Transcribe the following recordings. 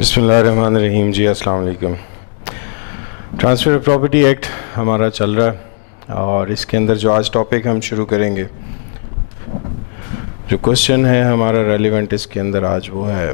बिस्मिल्लाहिर्रहमानिर्रहीम जी, अस्सलाम वालेकुम। ट्रांसफ़र ऑफ प्रॉपर्टी एक्ट हमारा चल रहा है और इसके अंदर जो आज टॉपिक हम शुरू करेंगे, जो क्वेश्चन है हमारा रेलिवेंट इसके अंदर आज वो है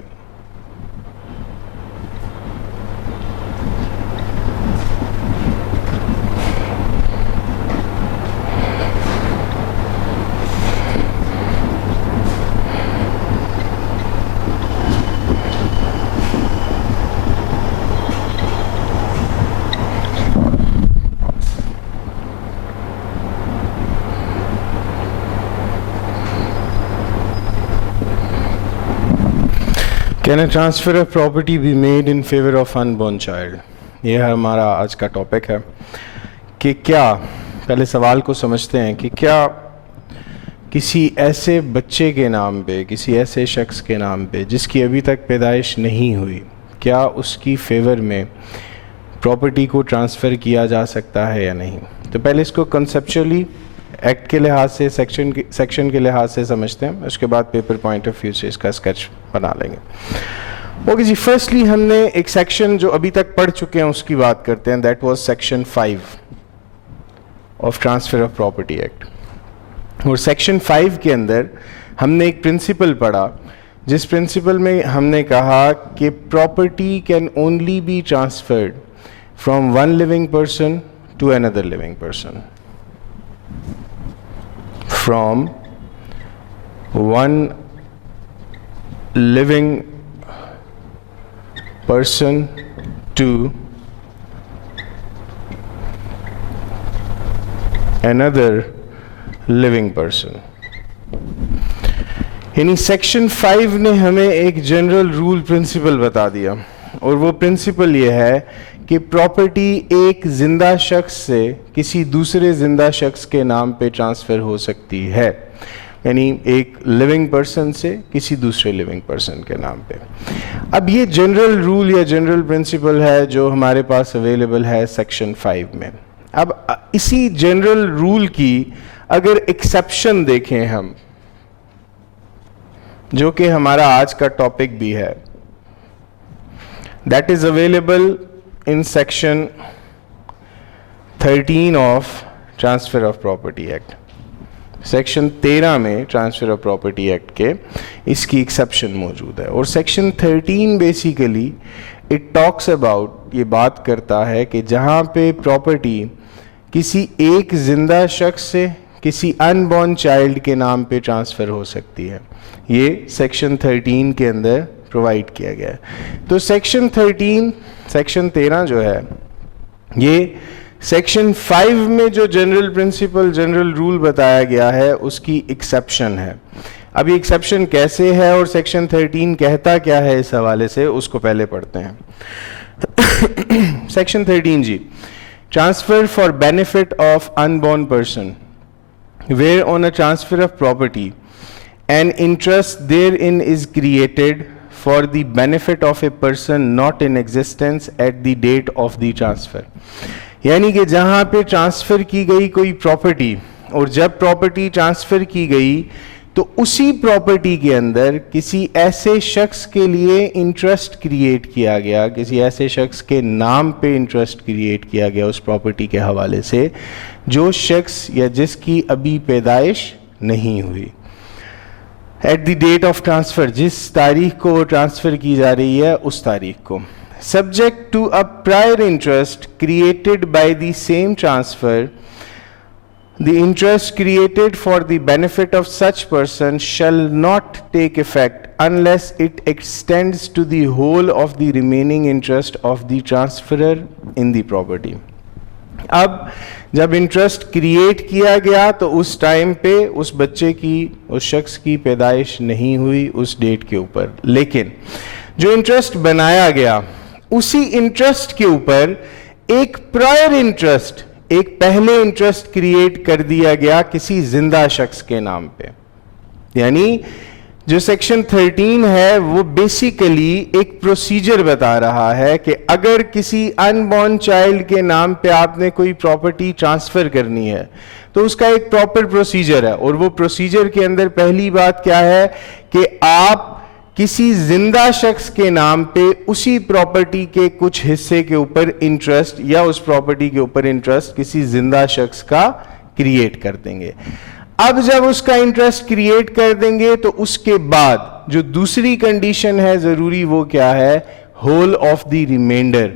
can a transfer of property be made in favour of unborn child. ये हमारा आज का टॉपिक है कि क्या, पहले सवाल को समझते हैं कि क्या किसी ऐसे बच्चे के नाम पे, किसी ऐसे शख्स के नाम पे जिसकी अभी तक पैदाइश नहीं हुई, क्या उसकी फेवर में प्रॉपर्टी को ट्रांसफ़र किया जा सकता है या नहीं। तो पहले इसको कंसेप्चुअली एक्ट के लिहाज से, सेक्शन के लिहाज से समझते हैं, उसके बाद पेपर पॉइंट ऑफ व्यू से इसका स्केच बना लेंगे। ओके जी, फर्स्टली हमने एक सेक्शन जो अभी तक पढ़ चुके हैं उसकी बात करते हैं। That was section 5 of transfer of property act. और सेक्शन 5 के अंदर हमने एक प्रिंसिपल पढ़ा, जिस प्रिंसिपल में हमने कहा कि property can only be transferred from one living person to another living person, from one living person to another living person। यानी सेक्शन 5 ने हमें एक जनरल रूल प्रिंसिपल बता दिया, और वो प्रिंसिपल ये है कि प्रॉपर्टी एक जिंदा शख्स से किसी दूसरे जिंदा शख्स के नाम पे ट्रांसफ़र हो सकती है, यानी एक लिविंग पर्सन से किसी दूसरे लिविंग पर्सन के नाम पे। अब ये जनरल रूल या जनरल प्रिंसिपल है जो हमारे पास अवेलेबल है सेक्शन 5 में। अब इसी जनरल रूल की अगर एक्सेप्शन देखें हम, जो कि हमारा आज का टॉपिक भी है, that is available in section 13 of transfer of property act. Section 13 में ट्रांसफ़र ऑफ प्रॉपर्टी एक्ट के इसकी एक्सेप्शन मौजूद है। और section 13 basically it talks about, ये बात करता है कि जहाँ पे प्रॉपर्टी किसी एक जिंदा शख्स से किसी अनबॉर्न चाइल्ड के नाम पे ट्रांसफ़र हो सकती है, ये सेक्शन 13 के अंदर प्रोवाइड किया गया है। तो सेक्शन 13 जो है, ये सेक्शन 5 में जो जनरल प्रिंसिपल, जनरल रूल बताया गया है उसकी एक्सेप्शन है। अब ये एक्सेप्शन कैसे है और सेक्शन 13 कहता क्या है इस हवाले से, उसको पहले पढ़ते हैं। सेक्शन 13 जी, transfer for benefit of unborn person where on a transfer of property an interest therein is created for the benefit of a person not in existence at the date of the transfer। यानी कि जहाँ पे transfer की गई कोई property, और जब property transfer की गई तो उसी प्रॉपर्टी के अंदर किसी ऐसे शख्स के लिए इंटरेस्ट क्रिएट किया गया, किसी ऐसे शख्स के नाम पे इंटरेस्ट क्रिएट किया गया उस प्रॉपर्टी के हवाले से, जो शख्स या जिसकी अभी पैदाइश नहीं हुई। At the date of transfer, जिस तारीख को वो ट्रांसफ़र की जा रही है उस तारीख को, subject to a prior interest created by the same transfer, the interest created for the benefit of such person shall not take effect unless it extends to the whole of the remaining interest of the transferor in the property. अब जब interest create किया गया तो उस time पे उस बच्चे की, उस शख्स की पैदाइश नहीं हुई उस डेट के ऊपर, लेकिन जो इंटरेस्ट बनाया गया उसी इंटरेस्ट के ऊपर एक प्रायर इंटरेस्ट, एक पहले इंटरेस्ट क्रिएट कर दिया गया किसी जिंदा शख्स के नाम पे। यानी जो सेक्शन 13 है वो बेसिकली एक प्रोसीजर बता रहा है कि अगर किसी अनबॉर्न चाइल्ड के नाम पे आपने कोई प्रॉपर्टी ट्रांसफ़र करनी है तो उसका एक प्रॉपर प्रोसीजर है, और वो प्रोसीजर के अंदर पहली बात क्या है कि आप किसी जिंदा शख्स के नाम पे उसी प्रॉपर्टी के कुछ हिस्से के ऊपर इंटरेस्ट या उस प्रॉपर्टी के ऊपर इंटरेस्ट किसी जिंदा शख्स का क्रिएट कर देंगे। अब जब उसका इंटरेस्ट क्रिएट कर देंगे तो उसके बाद जो दूसरी कंडीशन है जरूरी, वो क्या है? Whole of the remainder.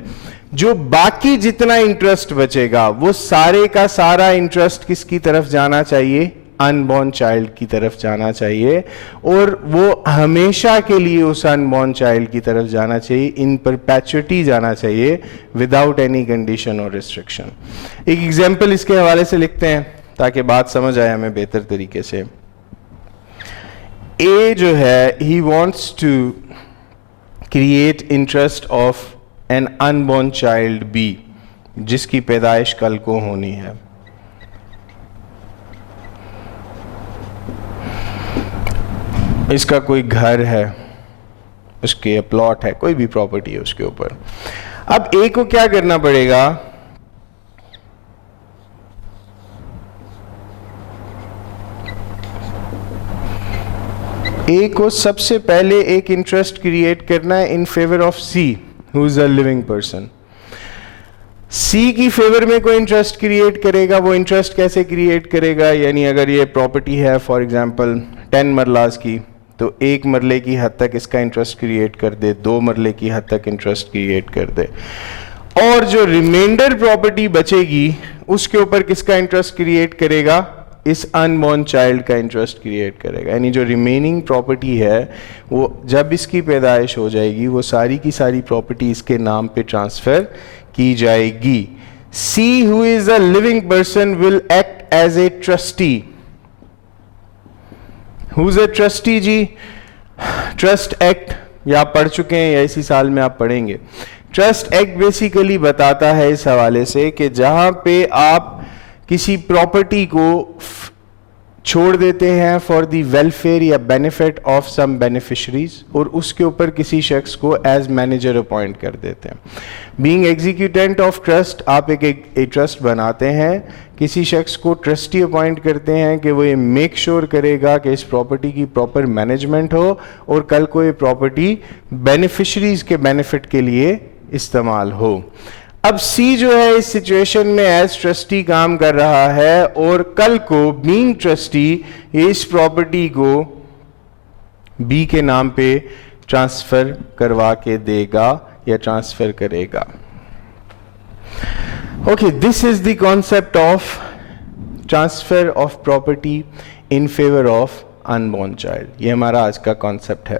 जो बाकी जितना इंटरेस्ट बचेगा वो सारे का सारा इंटरेस्ट किसकी तरफ जाना चाहिए? अनबॉर्न चाइल्ड की तरफ जाना चाहिए, और वो हमेशा के लिए उस अनबॉर्न चाइल्ड की तरफ जाना चाहिए, इन परपेचुइटी जाना चाहिए, विदाउट एनी कंडीशन और रिस्ट्रिक्शन। एक एग्जांपल इसके हवाले से लिखते हैं ताकि बात समझ आए हमें बेहतर तरीके से। ए जो है, he wants to create interest of an unborn child B, जिसकी पैदाइश कल को होनी है। इसका कोई घर है, उसके प्लॉट है, कोई भी प्रॉपर्टी है उसके ऊपर। अब ए को क्या करना पड़ेगा? ए को सबसे पहले एक इंटरेस्ट क्रिएट करना है in favour of C, who is a living person. C की फेवर में कोई इंटरेस्ट क्रिएट करेगा। वो इंटरेस्ट कैसे क्रिएट करेगा? यानी अगर ये प्रॉपर्टी है फॉर एग्जांपल 10 मरलास की, तो 1 मरले की हद तक इसका इंटरेस्ट क्रिएट कर दे, 2 मरले की हद तक इंटरेस्ट क्रिएट कर दे, और जो रिमाइंडर प्रॉपर्टी बचेगी उसके ऊपर किसका इंटरेस्ट क्रिएट करेगा? इस अनबॉर्न चाइल्ड का इंटरेस्ट क्रिएट करेगा। यानी जो रिमेनिंग प्रॉपर्टी है वो जब इसकी पैदाइश हो जाएगी वो सारी की सारी प्रॉपर्टी इसके नाम पे ट्रांसफर की जाएगी। C who is a living person will act as a trustee. Who is a trustee जी? ट्रस्ट एक्ट या आप पढ़ चुके हैं या इसी साल में आप पढ़ेंगे। ट्रस्ट एक्ट बेसिकली बताता है इस हवाले से कि जहां पे आप किसी प्रॉपर्टी को छोड़ देते हैं फॉर द वेलफेयर या बेनिफिट ऑफ सम बेनिफिशरीज, और उसके ऊपर किसी शख्स को एज मैनेजर अपॉइंट कर देते हैं। बीइंग एग्जीक्यूटेंट ऑफ ट्रस्ट, आप एक ट्रस्ट बनाते हैं, किसी शख्स को ट्रस्टी अपॉइंट करते हैं कि वो ये मेक श्योर करेगा कि इस प्रॉपर्टी की प्रॉपर मैनेजमेंट हो और कल को ये प्रॉपर्टी बेनिफिशरीज के बेनिफिट के लिए इस्तेमाल हो। अब सी जो है इस सिचुएशन में एज ट्रस्टी काम कर रहा है, और कल को बीइंग ट्रस्टी इस प्रॉपर्टी को बी के नाम पे ट्रांसफर करवा के देगा या ट्रांसफर करेगा। Okay, this is the concept of transfer of property in favour of unborn child. ये हमारा आज का कॉन्सेप्ट है।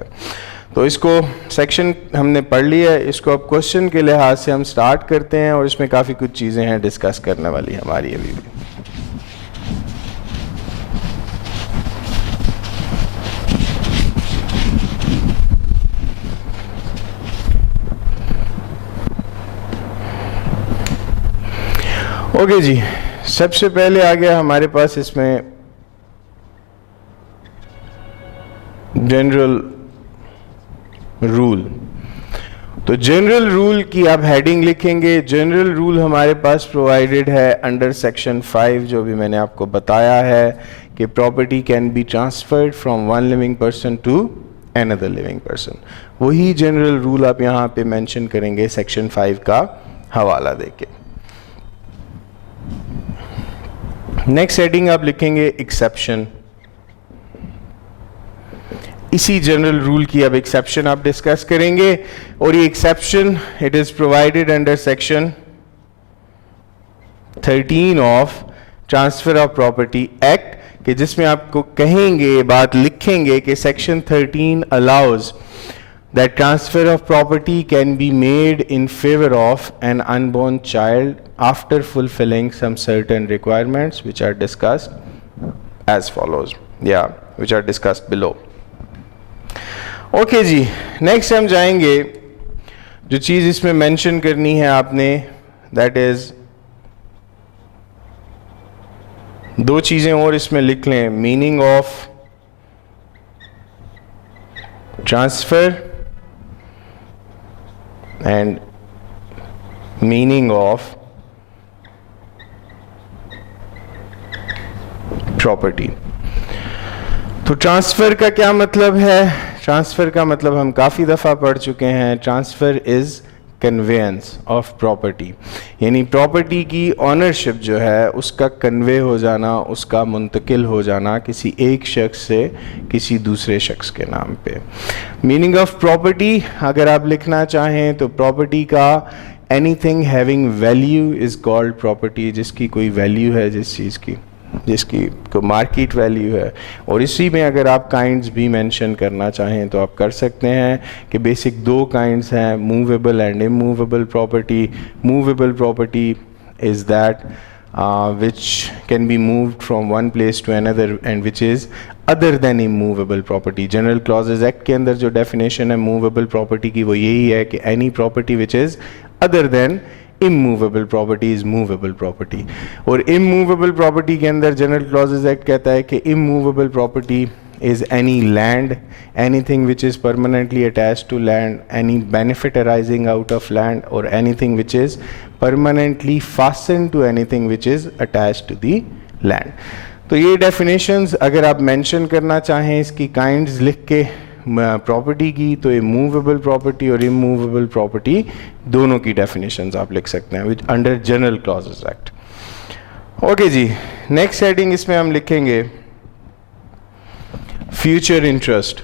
तो इसको सेक्शन हमने पढ़ लिया है, इसको अब क्वेश्चन के लिहाज से हम स्टार्ट करते हैं, और इसमें काफ़ी कुछ चीज़ें हैं डिस्कस करने वाली हमारी अभी भी। ओके जी, सबसे पहले आ गया हमारे पास इसमें जनरल रूल। तो जनरल रूल की आप हेडिंग लिखेंगे। जनरल रूल हमारे पास प्रोवाइडेड है अंडर सेक्शन 5, जो भी मैंने आपको बताया है कि property can be transferred from one living person to another living person. वही जनरल रूल आप यहाँ पे मेंशन करेंगे सेक्शन 5 का हवाला देके। नेक्स्ट हेडिंग आप लिखेंगे एक्सेप्शन। इसी जनरल रूल की अब एक्सेप्शन आप डिस्कस करेंगे, और ये exception it is provided under section 13 of transfer of property act, कि जिसमें आपको कहेंगे, बात लिखेंगे कि section 13 allows that transfer of property can be made in favor of an unborn child after fulfilling some certain requirements which are discussed as follows, which are discussed below. Okay जी, next हम जाएंगे, जो चीज़ इसमें mention करनी है आपने, that is दो चीज़ें और इसमें लिख लें, meaning of transfer and meaning of property. तो ट्रांसफर का क्या मतलब है? ट्रांसफ़र का मतलब हम काफ़ी दफ़ा पढ़ चुके हैं, transfer is conveyance of property, यानी प्रॉपर्टी की ऑनरशिप जो है उसका कन्वे हो जाना, उसका मुंतकिल हो जाना किसी एक शख्स से किसी दूसरे शख्स के नाम पे। मीनिंग ऑफ प्रॉपर्टी अगर आप लिखना चाहें तो प्रॉपर्टी का anything having value is called property, जिसकी कोई वैल्यू है, जिस चीज़ की जिसकी को मार्केट वैल्यू है। और इसी में अगर आप काइंड्स भी मेंशन करना चाहें तो आप कर सकते हैं कि बेसिक दो काइंड्स हैं, movable and immovable property. Movable property is that which can be moved from one place to another and which is other than immovable property। General clauses act के अंदर जो डेफिनेशन है मूवेबल प्रॉपर्टी की वो यही है कि any property which is other than immovable property is movable property। और immovable property के अंदर जनरल क्लॉजेज एक्ट कहता है कि immovable property is any land, anything which is permanently attached to land, any benefit arising out of land, or anything which is permanently fastened to anything which is attached to the land। तो ये definitions अगर आप mention करना चाहें इसकी kinds लिख के property की, तो मूवेबल प्रॉपर्टी और इमूवेबल प्रॉपर्टी दोनों की डेफिनेशंस आप लिख सकते हैं with under general clauses act. Okay जी, नेक्स्ट हेडिंग इसमें हम लिखेंगे फ्यूचर इंटरेस्ट।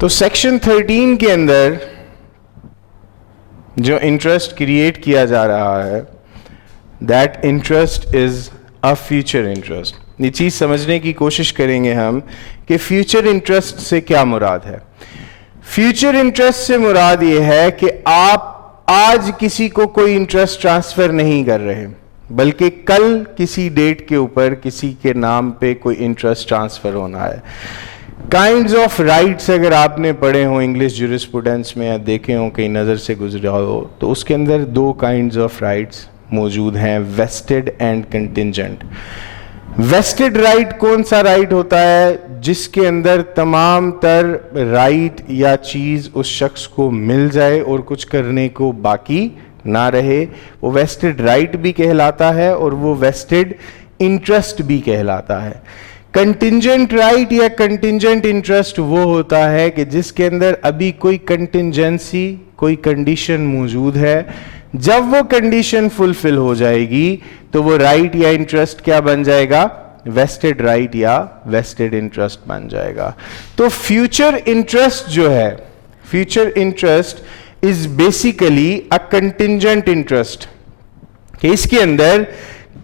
तो सेक्शन 13 के अंदर जो इंटरेस्ट क्रिएट किया जा रहा है that interest is a future interest. ये चीज़ समझने की कोशिश करेंगे हम कि फ्यूचर इंटरेस्ट से क्या मुराद है। फ्यूचर इंटरेस्ट से मुराद ये है कि आप आज किसी को कोई इंटरेस्ट ट्रांसफर नहीं कर रहे, बल्कि कल किसी डेट के ऊपर किसी के नाम पे कोई इंटरेस्ट ट्रांसफर होना है। काइंड्स ऑफ राइट्स अगर आपने पढ़े हो इंग्लिश ज्यूरिस्प्रूडेंस में या देखे हो, कहीं नज़र से गुजरा हो, तो उसके अंदर दो काइंड्स ऑफ राइट्स मौजूद हैं, vested and contingent. Vested right कौन सा राइट होता है? जिसके अंदर तमाम तर राइट या चीज़ उस शख्स को मिल जाए और कुछ करने को बाकी ना रहे, वो वेस्टेड राइट भी कहलाता है और वो वेस्टेड इंटरेस्ट भी कहलाता है। कंटिंजेंट राइट या कंटिंजेंट इंटरेस्ट वो होता है कि जिसके अंदर अभी कोई कंटिंजेंसी, कोई कंडीशन मौजूद है, जब वो कंडीशन फुलफिल हो जाएगी तो वो राइट या इंटरेस्ट क्या बन जाएगा? वेस्टेड राइट या वेस्टेड इंटरेस्ट बन जाएगा। तो फ्यूचर इंटरेस्ट जो है, future interest is basically a contingent interest, कि इसके अंदर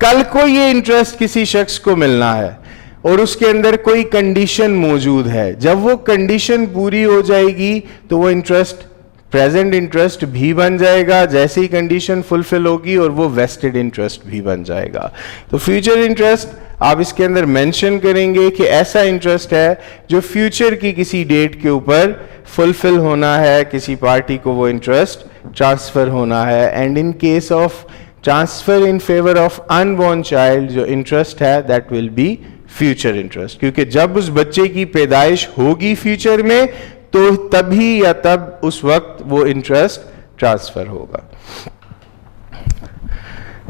कल को ये इंटरेस्ट किसी शख्स को मिलना है और उसके अंदर कोई कंडीशन मौजूद है, जब वो कंडीशन पूरी हो जाएगी तो वो इंटरेस्ट प्रेजेंट इंटरेस्ट भी बन जाएगा, जैसे ही कंडीशन फुलफिल होगी, और वो वेस्टेड इंटरेस्ट भी बन जाएगा। तो फ्यूचर इंटरेस्ट आप इसके अंदर मेंशन करेंगे कि ऐसा इंटरेस्ट है जो फ्यूचर की किसी डेट के ऊपर फुलफिल होना है, किसी पार्टी को वो इंटरेस्ट ट्रांसफर होना है। And in case of transfer in favour of unborn child, जो इंटरेस्ट है that will B future interest, क्योंकि जब उस बच्चे की पैदाइश होगी फ्यूचर में तो तभी या तब उस वक्त वो इंटरेस्ट ट्रांसफर होगा।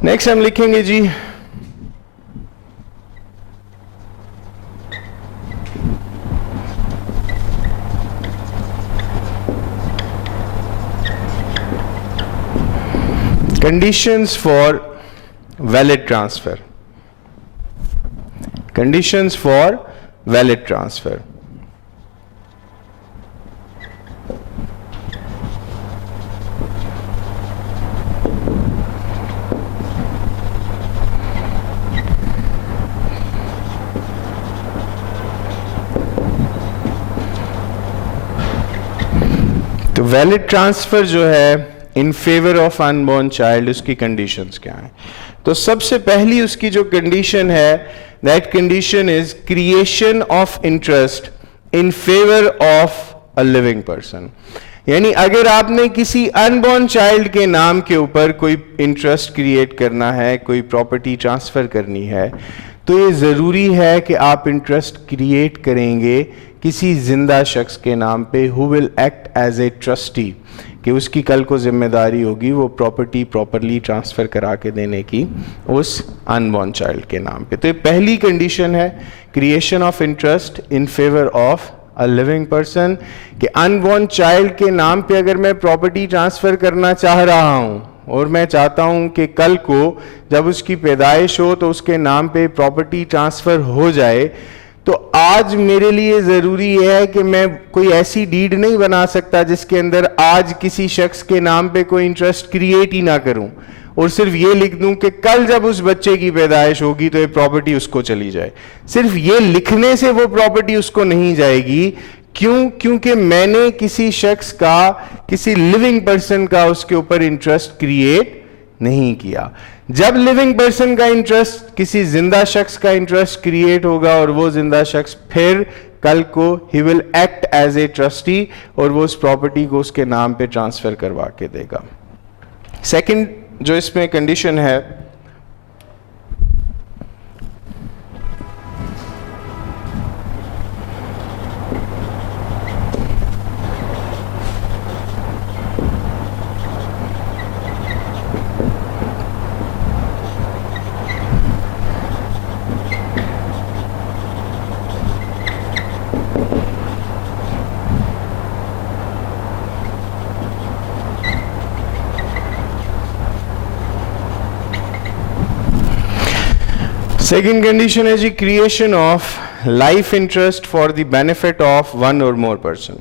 नेक्स्ट हम लिखेंगे जी conditions for valid transfer. Conditions for valid transfer. तो वैलिड ट्रांसफर जो है in favour of unborn child, उसकी कंडीशंस क्या हैं? तो सबसे पहली उसकी जो कंडीशन है, that condition is creation of interest in favour of a living person. यानी अगर आपने किसी अनबॉर्न चाइल्ड के नाम के ऊपर कोई इंटरेस्ट क्रिएट करना है, कोई प्रॉपर्टी ट्रांसफर करनी है, तो ये ज़रूरी है कि आप इंटरेस्ट क्रिएट करेंगे किसी जिंदा शख्स के नाम पे, who will act as a trustee, कि उसकी कल को जिम्मेदारी होगी वो प्रॉपर्टी प्रॉपरली ट्रांसफ़र करा के देने की उस अनबॉर्न चाइल्ड के नाम पे। तो ये पहली कंडीशन है, creation of interest in favour of a living person, कि अनबॉर्न चाइल्ड के नाम पे अगर मैं प्रॉपर्टी ट्रांसफ़र करना चाह रहा हूँ और मैं चाहता हूँ कि कल को जब उसकी पैदाइश हो तो उसके नाम पे प्रॉपर्टी ट्रांसफ़र हो जाए, तो आज मेरे लिए ज़रूरी है कि मैं कोई ऐसी डीड नहीं बना सकता जिसके अंदर आज किसी शख्स के नाम पे कोई इंटरेस्ट क्रिएट ही ना करूं और सिर्फ ये लिख दूं कि कल जब उस बच्चे की पैदाइश होगी तो ये प्रॉपर्टी उसको चली जाए। सिर्फ ये लिखने से वो प्रॉपर्टी उसको नहीं जाएगी। क्यों? क्योंकि मैंने किसी शख्स का, किसी लिविंग पर्सन का उसके ऊपर इंटरेस्ट क्रिएट नहीं किया। जब लिविंग पर्सन का इंटरेस्ट किसी जिंदा शख्स का इंटरेस्ट क्रिएट होगा और वो जिंदा शख्स फिर कल को he will act as a trustee और वो उस प्रॉपर्टी को उसके नाम पे ट्रांसफर करवा के देगा। सेकंड जो इसमें कंडीशन है, सेकेंड कंडीशन है जी, creation of life interest for the benefit of one or more person.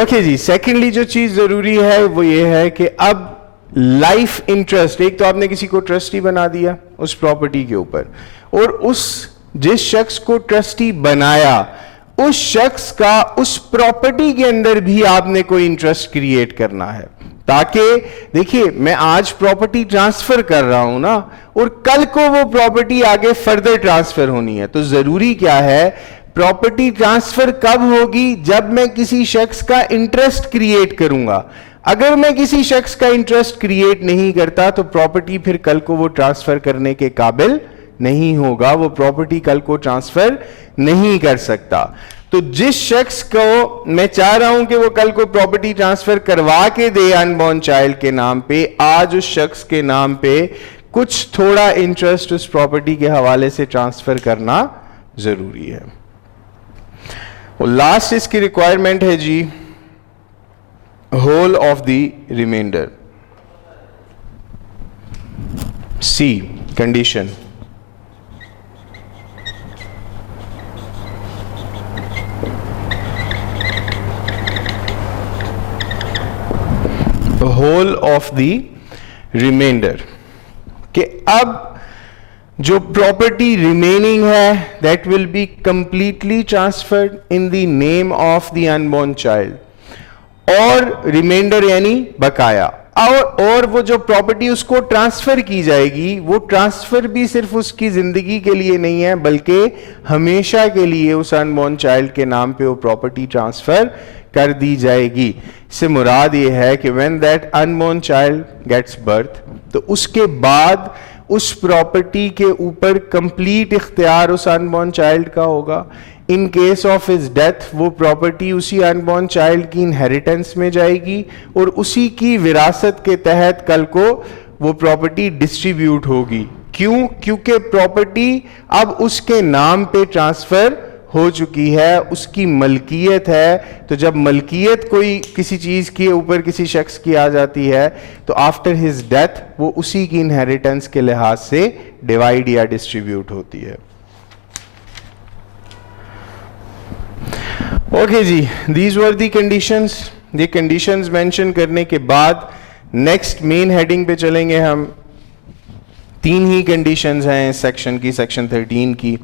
Okay जी, सेकेंडली जो चीज जरूरी है वो ये है कि अब लाइफ इंटरेस्ट, एक तो आपने किसी को ट्रस्टी बना दिया उस प्रॉपर्टी के ऊपर, और उस जिस शख्स को ट्रस्टी बनाया उस शख्स का उस प्रॉपर्टी के अंदर भी आपने कोई इंटरेस्ट क्रिएट करना है, ताकि देखिए मैं आज प्रॉपर्टी ट्रांसफर कर रहा हूं ना, और कल को वो प्रॉपर्टी आगे फर्दर ट्रांसफर होनी है। तो जरूरी क्या है, प्रॉपर्टी ट्रांसफर कब होगी? जब मैं किसी शख्स का इंटरेस्ट क्रिएट करूंगा। अगर मैं किसी शख्स का इंटरेस्ट क्रिएट नहीं करता तो प्रॉपर्टी फिर कल को वो ट्रांसफर करने के काबिल नहीं होगा, वो प्रॉपर्टी कल को ट्रांसफर नहीं कर सकता। तो जिस शख्स को मैं चाह रहा हूं कि वो कल को प्रॉपर्टी ट्रांसफर करवा के दे अनबॉर्न चाइल्ड के नाम पे, आज उस शख्स के नाम पे कुछ थोड़ा इंटरेस्ट उस प्रॉपर्टी के हवाले से ट्रांसफर करना जरूरी है। और लास्ट इसकी रिक्वायरमेंट है जी, whole of the remainder. C condition, whole of the remainder, कि अब जो प्रॉपर्टी रिमेनिंग है that will be completely transferred in the name of the unborn child, और रिमाइंडर यानी बकाया, और वो जो प्रॉपर्टी उसको ट्रांसफर की जाएगी वो ट्रांसफर भी सिर्फ उसकी जिंदगी के लिए नहीं है बल्कि हमेशा के लिए उस अनबॉर्न चाइल्ड के नाम पे वो प्रॉपर्टी ट्रांसफर कर दी जाएगी। इससे मुराद ये है कि when that unborn child gets birth, तो उसके बाद उस प्रॉपर्टी के ऊपर कंप्लीट इख्तियार उस अनबॉर्न चाइल्ड का होगा। In case of his death वो प्रॉपर्टी उसी अनबॉर्न चाइल्ड की इनहेरिटेंस में जाएगी और उसी की विरासत के तहत कल को वो प्रॉपर्टी डिस्ट्रीब्यूट होगी। क्यों? क्योंकि प्रॉपर्टी अब उसके नाम पे ट्रांसफर हो चुकी है, उसकी मलकियत है। तो जब मलकियत कोई किसी चीज के ऊपर किसी शख्स की आ जाती है तो आफ्टर हिज डेथ वो उसी की इनहेरिटेंस के लिहाज से डिवाइड या डिस्ट्रीब्यूट होती है। ओके जी, दीज वर दी कंडीशंस। ये कंडीशंस मेंशन करने के बाद नेक्स्ट मेन हेडिंग पे चलेंगे हम। 3 ही कंडीशंस हैं इस सेक्शन की, सेक्शन 13 की।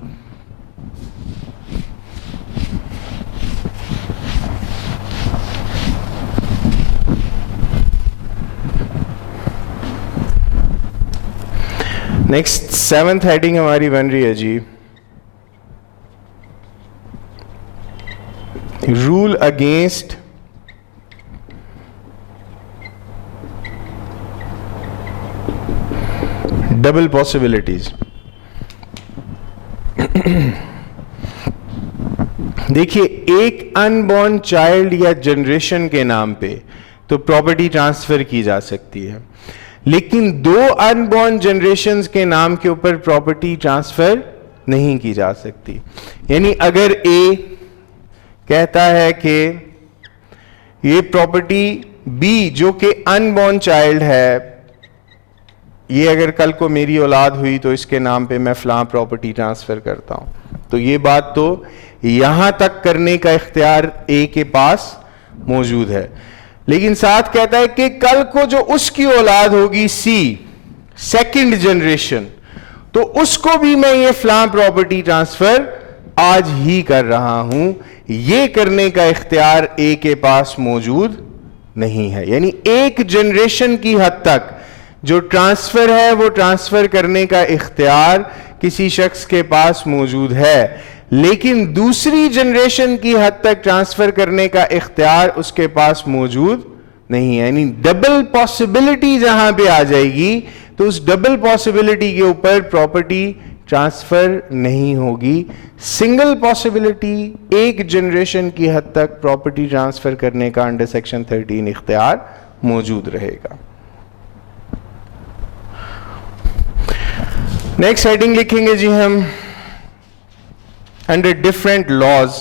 नेक्स्ट 7th हेडिंग हमारी बन रही है जी, रूल अगेंस्ट डबल पॉसिबिलिटीज। देखिए, एक अनबॉर्न चाइल्ड या जनरेशन के नाम पे तो प्रॉपर्टी ट्रांसफर की जा सकती है, लेकिन 2 अनबॉर्न जनरेशंस के नाम के ऊपर प्रॉपर्टी ट्रांसफर नहीं की जा सकती। यानी अगर ए कहता है कि ये प्रॉपर्टी बी जो कि अनबॉर्न चाइल्ड है, ये अगर कल को मेरी औलाद हुई तो इसके नाम पे मैं फलां प्रॉपर्टी ट्रांसफर करता हूं, तो ये बात तो यहां तक करने का इख्तियार ए के पास मौजूद है। लेकिन साथ कहता है कि कल को जो उसकी औलाद होगी सी, सेकंड जनरेशन, तो उसको भी मैं ये फलां प्रॉपर्टी ट्रांसफर आज ही कर रहा हूं। ये करने का इख्तियार ए के पास मौजूद नहीं है। यानी एक जनरेशन की हद तक जो ट्रांसफर है वो ट्रांसफर करने का इख्तियार किसी शख्स के पास मौजूद है, लेकिन दूसरी जनरेशन की हद तक ट्रांसफर करने का इख्तियार उसके पास मौजूद नहीं है। यानी डबल पॉसिबिलिटी जहां पे आ जाएगी तो उस डबल पॉसिबिलिटी के ऊपर प्रॉपर्टी ट्रांसफर नहीं होगी। सिंगल पॉसिबिलिटी, एक जनरेशन की हद तक प्रॉपर्टी ट्रांसफर करने का अंडर सेक्शन 13 इख्तियार मौजूद रहेगा। नेक्स्ट हेडिंग लिखेंगे जी हम अंडर डिफरेंट लॉज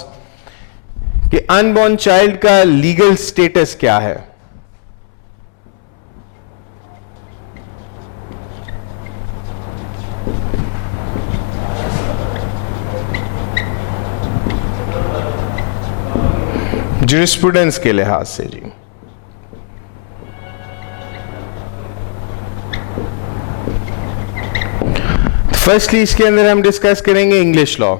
कि अनबॉर्न चाइल्ड का लीगल स्टेटस क्या है। ज्यूरिस्प्रूडेंस के लिहाज से जी फर्स्टली इसके अंदर हम डिस्कस करेंगे इंग्लिश लॉ।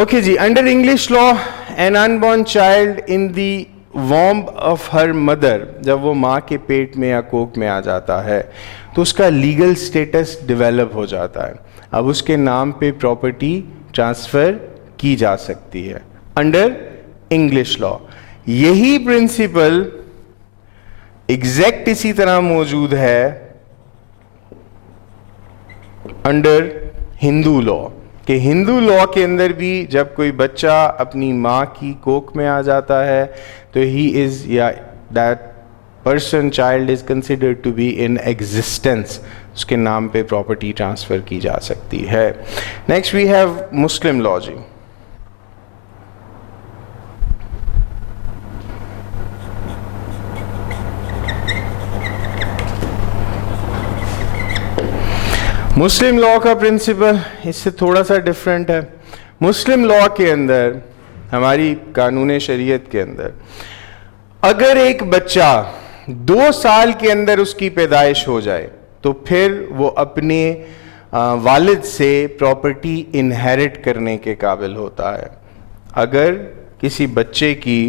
ओके जी, under English law an unborn child in the womb of her mother, जब वो माँ के पेट में या कोख में आ जाता है तो उसका लीगल स्टेटस डेवलप हो जाता है। अब उसके नाम पे प्रॉपर्टी ट्रांसफर की जा सकती है अंडर इंग्लिश लॉ। यही प्रिंसिपल एग्जैक्ट इसी तरह मौजूद है अंडर हिंदू लॉ, कि हिंदू लॉ के अंदर भी जब कोई बच्चा अपनी माँ की कोख में आ जाता है तो ही इज या that person child is considered to be in existence, उसके नाम पे प्रॉपर्टी ट्रांसफर की जा सकती है। Next we have Muslim law जी। मुस्लिम लॉ का प्रिंसिपल इससे थोड़ा सा डिफरेंट है। मुस्लिम लॉ के अंदर, हमारी कानून शरीयत के अंदर, अगर एक बच्चा 2 साल के अंदर उसकी पैदाइश हो जाए तो फिर वो अपने वालिद से प्रॉपर्टी इनहेरिट करने के काबिल होता है। अगर किसी बच्चे की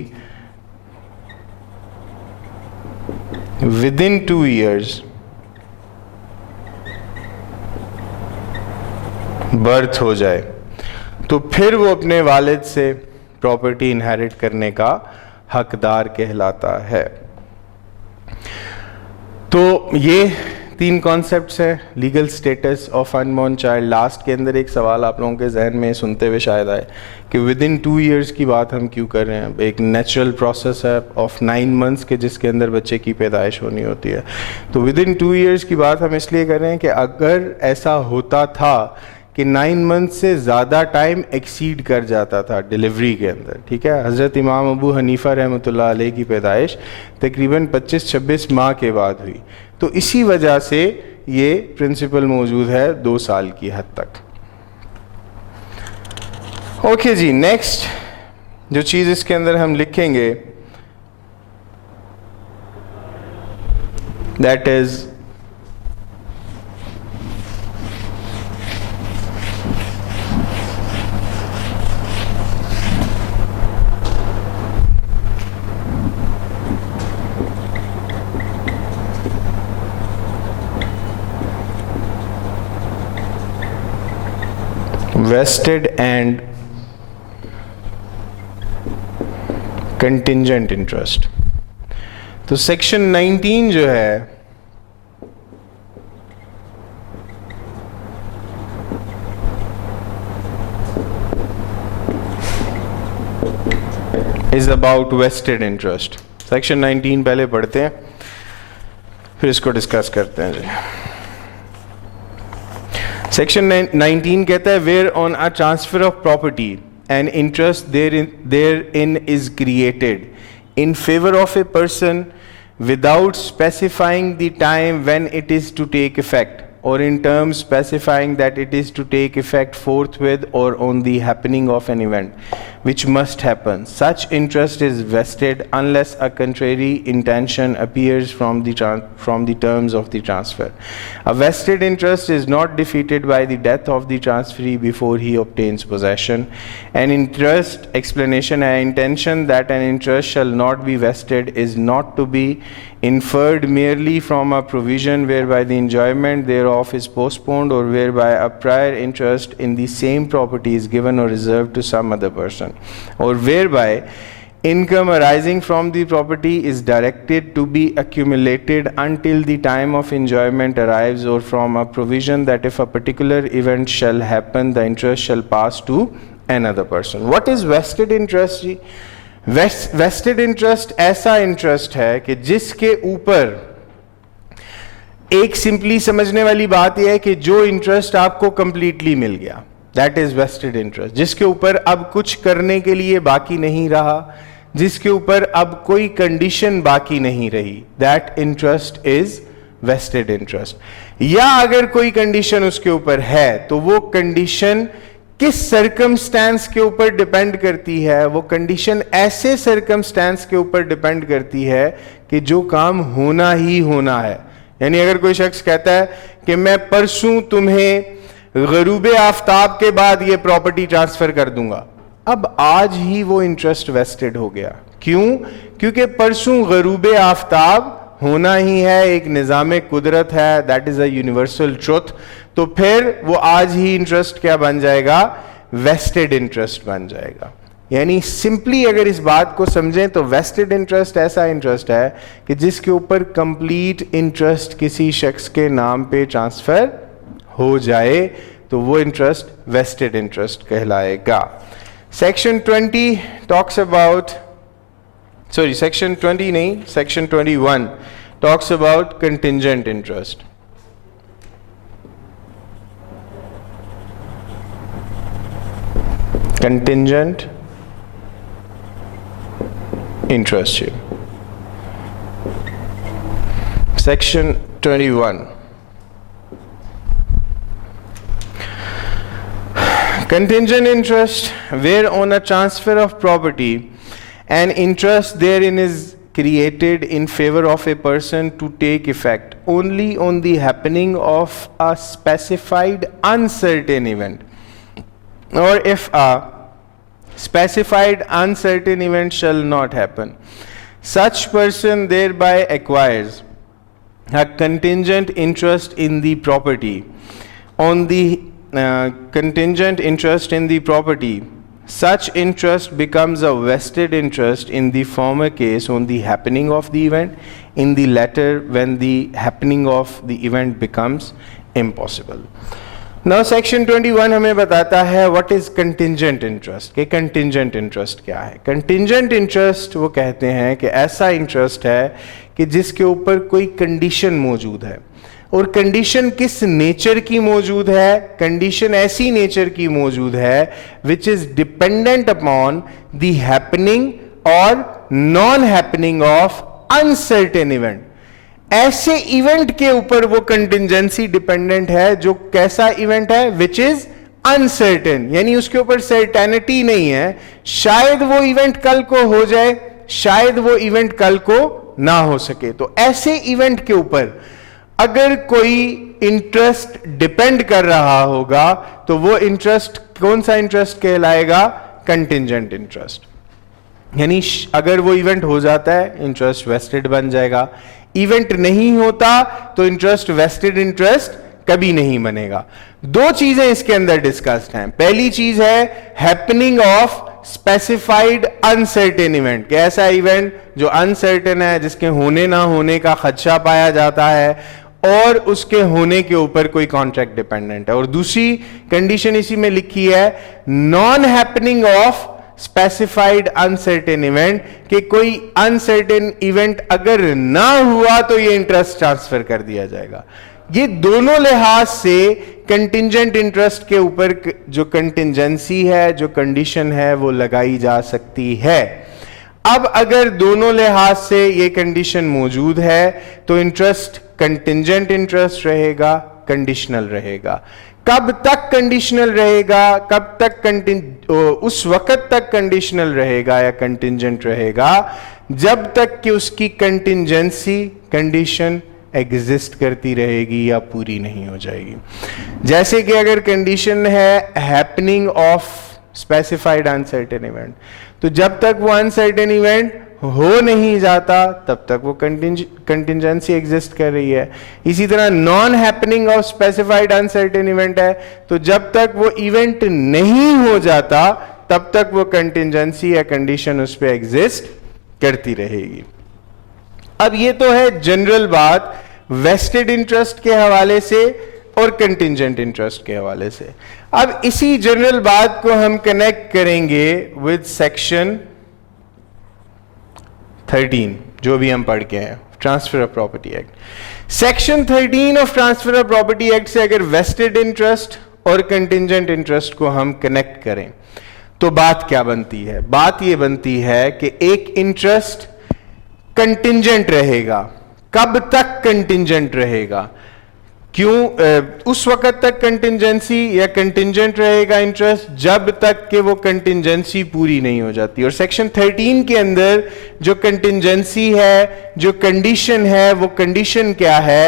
विदिन 2 ईयर्स बर्थ हो जाए तो फिर वो अपने वालिद से प्रॉपर्टी इनहेरिट करने का हकदार कहलाता है। तो ये 3 कॉन्सेप्ट्स हैं legal status of unborn child. Last के अंदर एक सवाल आप लोगों के जहन में सुनते हुए शायद आए कि विदिन 2 ईयर्स की बात हम क्यों कर रहे हैं। एक नेचुरल प्रोसेस है ऑफ 9 मंथ्स के जिसके अंदर बच्चे की पैदाइश होनी होती है। तो विदिन 2 ईयर्स की बात हम इसलिए कर रहे हैं कि अगर ऐसा होता था कि 9 मंथ से ज़्यादा टाइम एक्सीड कर जाता था डिलीवरी के अंदर, ठीक है, हज़रत इमाम अबू हनीफ़ा रहमतुल्लाह अलैह की पैदाइश तकरीबन 25-26 माह के बाद हुई, तो इसी वजह से ये प्रिंसिपल मौजूद है 2 साल की हद तक। ओके जी, नेक्स्ट जो चीज़ इसके अंदर हम लिखेंगे that is vested and contingent interest। तो सेक्शन 19 जो है is about vested interest. Section 19 पहले पढ़ते हैं, फिर इसको डिस्कस करते हैं जी. सेक्शन 19 कहता है where on a transfer of property an interest therein is created in favor of a person without specifying the time when it is to take effect, or in terms specifying that it is to take effect forthwith or on the happening of an event which must happen. Such interest is vested unless a contrary intention appears from the terms of the transfer. A vested interest is not defeated by the death of the transferee before he obtains possession. An interest explanation, an intention that an interest shall not be vested is not to be inferred merely from a provision whereby the enjoyment thereof is postponed, or whereby a prior interest in the same property is given or reserved to some other person, or whereby income arising from the property is directed to be accumulated until the time of enjoyment arrives, or from a provision that if a particular event shall happen, the interest shall pass to another person. What is vested interest जी? Vested interest ऐसा interest है कि जिसके ऊपर एक simply समझने वाली बात यह है कि जो इंटरेस्ट आपको कंप्लीटली मिल गया, दैट इज वेस्टेड इंटरेस्ट. जिसके ऊपर अब कुछ करने के लिए बाकी नहीं रहा, जिसके ऊपर अब कोई कंडीशन बाकी नहीं रही, that interest is vested interest. या अगर कोई कंडीशन उसके ऊपर है तो वो कंडीशन किस सर्कमस्टेंस के ऊपर डिपेंड करती है? वो कंडीशन ऐसे सर्कमस्टेंस के ऊपर डिपेंड करती है कि जो काम होना ही होना है. यानी अगर कोई शख्स कहता है कि मैं परसों तुम्हें गरूब आफ्ताब के बाद ये प्रॉपर्टी ट्रांसफर कर दूंगा, अब आज ही वो इंटरेस्ट वेस्टेड हो गया. क्यों? क्योंकि परसों गरूब आफ्ताब होना ही है, एक निज़ाम कुदरत है, that is a universal truth. तो फिर वो आज ही इंटरेस्ट क्या बन जाएगा? वेस्टेड इंटरेस्ट बन जाएगा. यानी सिंपली अगर इस बात को समझें तो वेस्टेड इंटरेस्ट ऐसा इंटरेस्ट है कि जिसके ऊपर कंप्लीट इंटरेस्ट किसी शख्स के नाम पे ट्रांसफर हो जाए तो वो इंटरेस्ट वेस्टेड इंटरेस्ट कहलाएगा. Section 20 talks about, sorry section 20 नहीं, section 21 talks about contingent interest. Contingent interest here. Section 21. Contingent interest, where on a transfer of property an interest therein is created in favor of a person to take effect only on the happening of a specified uncertain event, or if a specified uncertain event shall not happen. Such person thereby acquires a contingent interest in the property. On the contingent interest in the property, such interest becomes a vested interest in the former case on the happening of the event, in the latter when the happening of the event becomes impossible. Now section 21 हमें बताता है what is contingent interest, कि contingent interest क्या है. contingent interest वो कहते हैं कि ऐसा interest है कि जिसके ऊपर कोई condition मौजूद है, और condition किस nature की मौजूद है? condition ऐसी nature की मौजूद है which is dependent upon the happening or non-happening of uncertain event. ऐसे इवेंट के ऊपर वो कंटिंजेंसी डिपेंडेंट है जो कैसा इवेंट है? विच इज अनसर्टेन, यानी उसके ऊपर सर्टेनिटी नहीं है. शायद वो इवेंट कल को हो जाए, शायद वो इवेंट कल को ना हो सके. तो ऐसे इवेंट के ऊपर अगर कोई इंटरेस्ट डिपेंड कर रहा होगा तो वो इंटरेस्ट कौन सा इंटरेस्ट कहलाएगा? Contingent interest. यानी अगर वो इवेंट हो जाता है इंटरेस्ट वेस्टेड बन जाएगा, इवेंट नहीं होता तो इंटरेस्ट वेस्टेड इंटरेस्ट कभी नहीं बनेगा. दो चीजें इसके अंदर डिस्कस्ड हैं. पहली चीज है happening of specified uncertain event, कि ऐसा इवेंट जो अनसर्टेन है, जिसके होने ना होने का खदशा पाया जाता है और उसके होने के ऊपर कोई कॉन्ट्रैक्ट डिपेंडेंट है. और दूसरी कंडीशन इसी में लिखी है non happening of specified uncertain event, कि कोई अनसर्टेन इवेंट अगर ना हुआ तो ये इंटरेस्ट ट्रांसफर कर दिया जाएगा। ये दोनों लिहाज से कंटिंजेंट इंटरेस्ट के ऊपर जो कंटिंजेंसी है, जो कंडीशन है, वो लगाई जा सकती है। अब अगर दोनों लिहाज से ये कंडीशन मौजूद है तो इंटरेस्ट कंटिंजेंट इंटरेस्ट रहेगा, कंडीशनल रहेगा। कब तक कंडीशनल रहेगा, कब तक उस वक्त तक कंडीशनल रहेगा या कंटिंजेंट रहेगा जब तक कि उसकी कंटिंजेंसी कंडीशन एग्जिस्ट करती रहेगी या पूरी नहीं हो जाएगी। जैसे कि अगर कंडीशन है happening of specified uncertain event, तो जब तक वो अनसर्टेन इवेंट हो नहीं जाता तब तक वो कंटिंजेंसी एग्जिस्ट कर रही है। इसी तरह non happening of specified uncertain event है, तो जब तक वो इवेंट नहीं हो जाता तब तक वो कंटिंजेंसी या कंडीशन उस पर एग्जिस्ट करती रहेगी। अब ये तो है जनरल बात वेस्टेड इंटरेस्ट के हवाले से और कंटिंजेंट इंटरेस्ट के हवाले से। अब इसी जनरल बात को हम कनेक्ट करेंगे विद सेक्शन 13 जो भी हम पढ़ के हैं, transfer of property act. Section 13 of transfer of property act से अगर वेस्टेड इंटरेस्ट और कंटिंजेंट इंटरेस्ट को हम कनेक्ट करें तो बात क्या बनती है? बात यह बनती है कि एक इंटरेस्ट कंटिंजेंट रहेगा। कब तक कंटिंजेंट रहेगा? क्यों उस वक्त तक कंटिंजेंसी या कंटिंजेंट रहेगा इंटरेस्ट जब तक कि वो कंटिंजेंसी पूरी नहीं हो जाती। और सेक्शन 13 के अंदर जो कंटिंजेंसी है, जो कंडीशन है, वो कंडीशन क्या है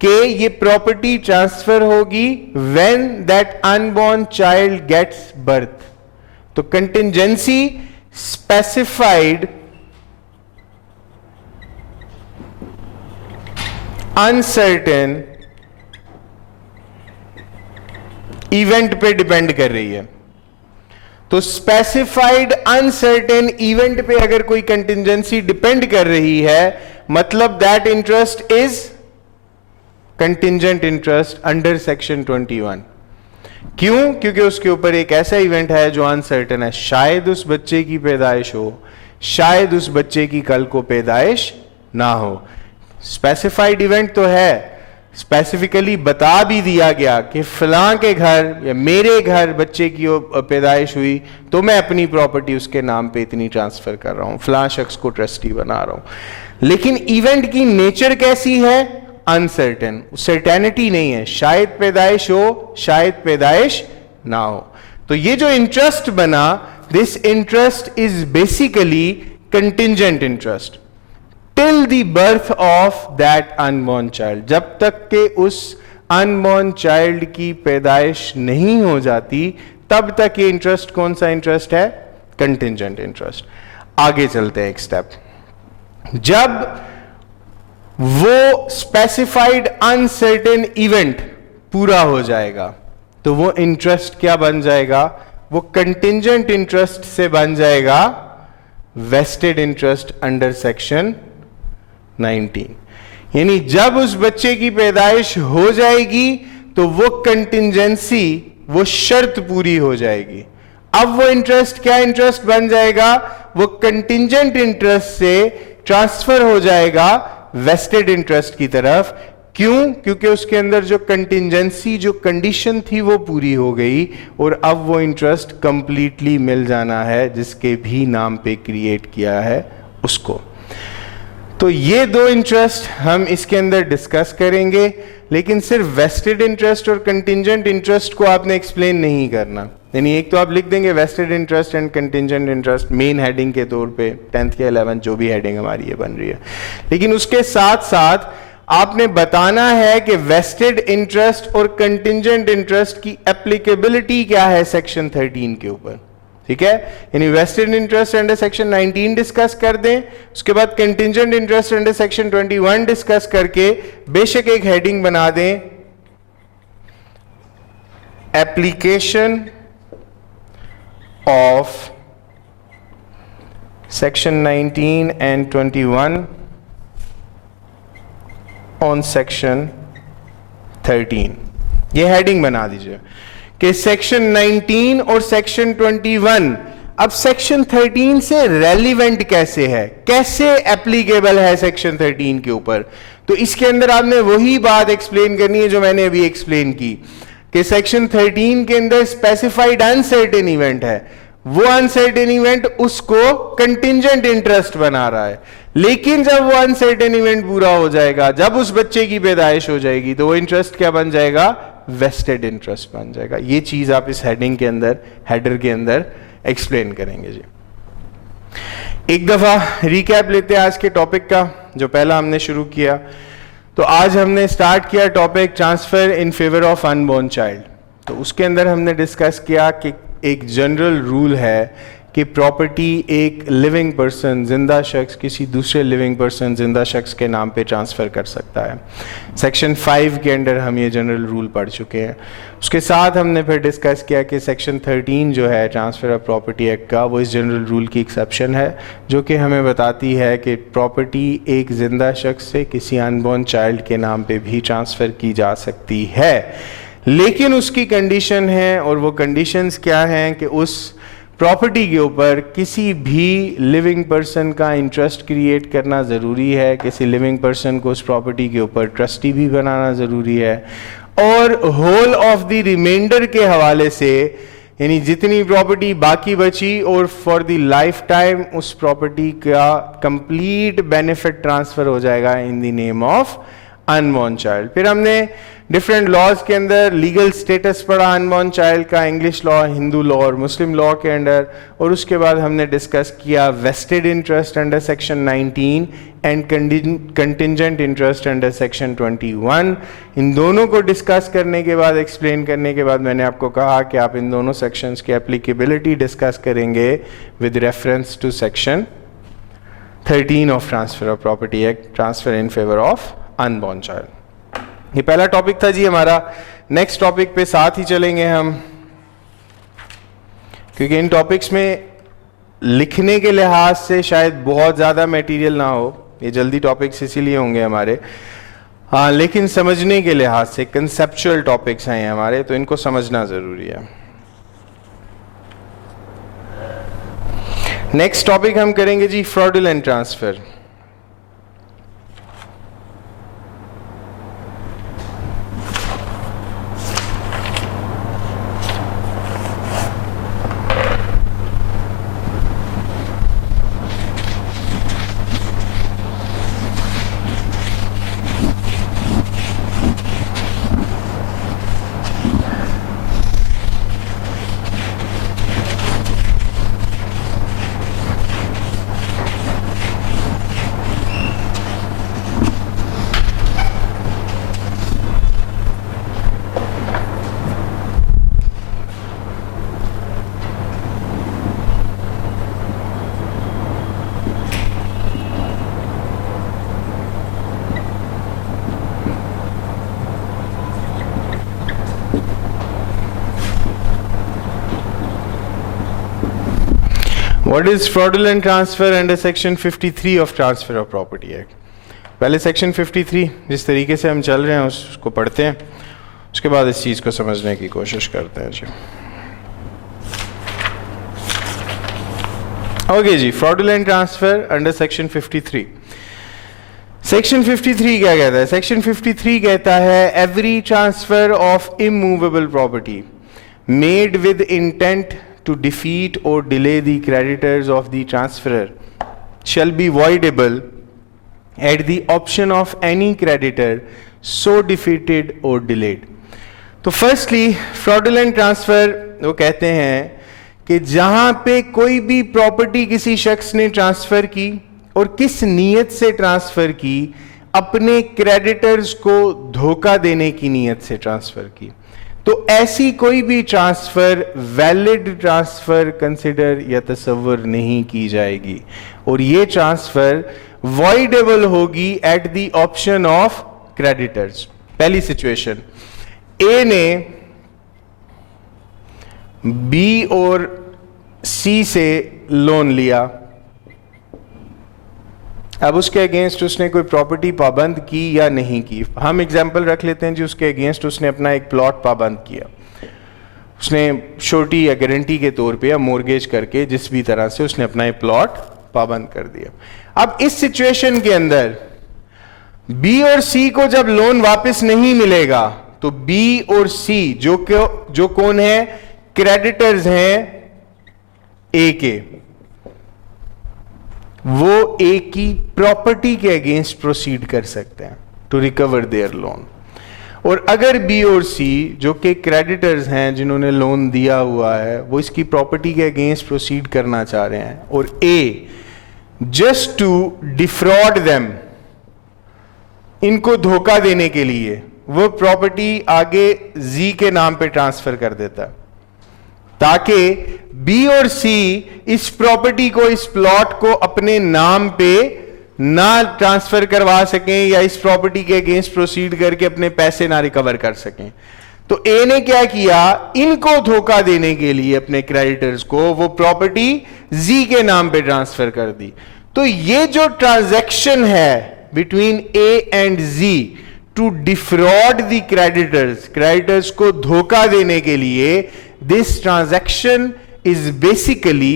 कि ये प्रॉपर्टी ट्रांसफर होगी when that unborn child gets birth. तो कंटिंजेंसी स्पेसिफाइड अनसर्टेन इवेंट पे डिपेंड कर रही है। तो स्पेसिफाइड अनसर्टेन इवेंट पे अगर कोई कंटिंजेंसी डिपेंड कर रही है मतलब that interest is contingent interest under section 21। क्यों? क्योंकि उसके ऊपर एक ऐसा इवेंट है जो अनसर्टेन है। शायद उस बच्चे की पैदाइश हो, शायद उस बच्चे की कल को पैदाइश ना हो। स्पेसिफाइड इवेंट तो है, स्पेसिफिकली बता भी दिया गया कि फलां के घर या मेरे घर बच्चे की पैदाइश हुई तो मैं अपनी प्रॉपर्टी उसके नाम पे इतनी ट्रांसफर कर रहा हूं, फलां शख्स को ट्रस्टी बना रहा हूं। लेकिन इवेंट की नेचर कैसी है? अनसर्टेन, सर्टेनिटी नहीं है। शायद पैदाइश हो, शायद पैदाइश ना हो। तो ये जो इंटरेस्ट बना, this interest is basically contingent interest till the birth of that unborn child. जब तक के उस अनबॉर्न चाइल्ड की पैदाइश नहीं हो जाती तब तक ये इंटरेस्ट कौन सा इंटरेस्ट है? Contingent interest. आगे चलते हैं एक स्टेप। जब वो स्पेसिफाइड अनसर्टेन इवेंट पूरा हो जाएगा तो वो इंटरेस्ट क्या बन जाएगा? वो कंटिंजेंट इंटरेस्ट से बन जाएगा वेस्टेड इंटरेस्ट अंडर सेक्शन 19। यानी जब उस बच्चे की पैदाइश हो जाएगी तो वो कंटिंजेंसी, वो शर्त पूरी हो जाएगी। अब वो इंटरेस्ट क्या इंटरेस्ट बन जाएगा? वो कंटिंजेंट इंटरेस्ट से ट्रांसफर हो जाएगा वेस्टेड इंटरेस्ट की तरफ। क्यों? क्योंकि उसके अंदर जो कंटिंजेंसी, जो कंडीशन थी वो पूरी हो गई और अब वो इंटरेस्ट कंप्लीटली मिल जाना है जिसके भी नाम पे क्रिएट किया है उसको। तो ये दो इंटरेस्ट हम इसके अंदर डिस्कस करेंगे, लेकिन सिर्फ वेस्टेड इंटरेस्ट और कंटिंजेंट इंटरेस्ट को आपने एक्सप्लेन नहीं करना। यानी एक तो आप लिख देंगे vested interest and contingent interest main heading के तौर पे 10th या 11th जो भी हेडिंग हमारी ये बन रही है, लेकिन उसके साथ साथ आपने बताना है कि वेस्टेड इंटरेस्ट और कंटिंजेंट इंटरेस्ट की एप्लीकेबिलिटी क्या है सेक्शन 13 के ऊपर। ठीक है, यानी vested interest under section 19 discuss कर दें, उसके बाद contingent interest under section 21 discuss करके बेशक एक हेडिंग बना दें application of section 19 and 21 on section 13। ये हेडिंग बना दीजिए कि सेक्शन 19 और सेक्शन 21 अब सेक्शन 13 से रेलिवेंट कैसे है, कैसे एप्लीकेबल है सेक्शन 13 के ऊपर, तो इसके अंदर आपने वही बात एक्सप्लेन करनी है जो मैंने अभी एक्सप्लेन की कि सेक्शन 13 के अंदर स्पेसिफाइड अनसर्टेन इवेंट है, वो अनसर्टेन इवेंट उसको कंटिंजेंट इंटरेस्ट बना रहा है, लेकिन जब वो अनसर्टेन इवेंट पूरा हो जाएगा, जब उस बच्चे की पैदाइश हो जाएगी, तो वो इंटरेस्ट क्या बन जाएगा, वेस्टेड इंटरेस्ट बन जाएगा। ये चीज आप इस हेडिंग के अंदर, हेडर के अंदर एक्सप्लेन करेंगे जी। एक दफा रिकैप लेते हैं आज के टॉपिक का, जो पहला हमने शुरू किया। तो आज हमने स्टार्ट किया topic transfer in favour of unborn child. तो उसके अंदर हमने डिस्कस किया कि एक जनरल रूल है कि प्रॉपर्टी एक लिविंग पर्सन, जिंदा शख्स किसी दूसरे लिविंग पर्सन, जिंदा शख्स के नाम पे ट्रांसफ़र कर सकता है। सेक्शन 5 के अंडर हम ये जनरल रूल पढ़ चुके हैं। उसके साथ हमने फिर डिस्कस किया कि सेक्शन 13 जो है ट्रांसफ़र ऑफ प्रॉपर्टी एक्ट का, वो इस जनरल रूल की एक्सेप्शन है, जो कि हमें बताती है कि प्रॉपर्टी एक जिंदा शख्स से किसी अनबॉर्न चाइल्ड के नाम पे भी ट्रांसफ़र की जा सकती है, लेकिन उसकी कंडीशन है, और वो कंडीशंस क्या हैं कि उस प्रॉपर्टी के ऊपर किसी भी लिविंग पर्सन का इंटरेस्ट क्रिएट करना ज़रूरी है, किसी लिविंग पर्सन को उस प्रॉपर्टी के ऊपर ट्रस्टी भी बनाना ज़रूरी है, और होल ऑफ द रिमाइंडर के हवाले से, यानी जितनी प्रॉपर्टी बाकी बची और फॉर द लाइफ टाइम उस प्रॉपर्टी का कंप्लीट बेनिफिट ट्रांसफ़र हो जाएगा इन the name of unborn child. फिर हमने डिफरेंट लॉज के अंदर लीगल स्टेटस पढ़ा अनबॉर्न चाइल्ड का, इंग्लिश लॉ, हिंदू लॉ और मुस्लिम लॉ के अंडर, और उसके बाद हमने डिस्कस किया vested interest under section 19 and contingent interest under section 21। इन दोनों को डिस्कस करने के बाद, एक्सप्लेन करने के बाद, मैंने आपको कहा कि आप इन दोनों सेक्शंस की एप्लीकेबिलिटी डिस्कस करेंगे with reference to section 13 of transfer of property act, transfer in favour of unborn child. ये पहला टॉपिक था जी हमारा। नेक्स्ट टॉपिक पे साथ ही चलेंगे हम, क्योंकि इन टॉपिक्स में लिखने के लिहाज से शायद बहुत ज़्यादा मटेरियल ना हो, ये जल्दी टॉपिक्स इसीलिए होंगे हमारे, हाँ, लेकिन समझने के लिहाज से कंसेप्चुअल टॉपिक्स हैं हमारे, तो इनको समझना ज़रूरी है। नेक्स्ट टॉपिक हम करेंगे जी fraudulent transfer. What is fraudulent transfer under section 53 of Transfer of Property Act? पहले सेक्शन 53 जिस तरीके से हम चल रहे हैं उसको पढ़ते हैं, उसके बाद इस चीज़ को समझने की कोशिश करते हैं जी। ओके जी, fraudulent transfer under section 53। Section 53 क्या कहता है? सेक्शन 53 कहता है every transfer of immovable property made with intent to defeat or delay the creditors of the transferor shall be voidable at the option of any creditor so defeated or delayed। तो firstly fraudulent transfer वो कहते हैं कि जहां पे कोई भी property किसी शख्स ने ट्रांसफर की और किस नीयत से ट्रांसफर की, अपने क्रेडिटर्स को धोखा देने की नीयत से ट्रांसफर की, तो ऐसी कोई भी ट्रांसफर वैलिड ट्रांसफर कंसिडर या तस्वर नहीं की जाएगी, और ये ट्रांसफर वॉइडेबल होगी at the option of creditors. पहली सिचुएशन, ए ने बी और सी से लोन लिया, अब उसके अगेंस्ट उसने कोई प्रॉपर्टी पाबंद की या नहीं की। हम एग्जांपल रख लेते हैं जी, उसके अगेंस्ट उसने अपना एक प्लॉट पाबंद किया। उसने श्योरिटी या गारंटी के तौर पे या मोर्गेज करके जिस भी तरह से उसने अपना ये प्लॉट पाबंद कर दिया। अब इस सिचुएशन के अंदर बी और सी को जब लोन वापस नहीं मिलेगा तो बी और सी जो कौन है, क्रेडिटर्स हैं ए के, वो ए की प्रॉपर्टी के अगेंस्ट प्रोसीड कर सकते हैं टू रिकवर देयर लोन। और अगर बी और सी जो कि क्रेडिटर्स हैं जिन्होंने लोन दिया हुआ है वो इसकी प्रॉपर्टी के अगेंस्ट प्रोसीड करना चाह रहे हैं और ए जस्ट टू डिफ्रॉड देम, इनको धोखा देने के लिए वो प्रॉपर्टी आगे जी के नाम पे ट्रांसफर कर देता है ताकि बी और सी इस प्रॉपर्टी को, इस प्लॉट को अपने नाम पे ना ट्रांसफर करवा सकें या इस प्रॉपर्टी के अगेंस्ट प्रोसीड करके अपने पैसे ना रिकवर कर सकें। तो ए ने क्या किया, इनको धोखा देने के लिए अपने क्रेडिटर्स को वो प्रॉपर्टी जी के नाम पे ट्रांसफर कर दी। तो ये जो ट्रांजैक्शन है between A and G to defraud the creditors को धोखा देने के लिए, this transaction is basically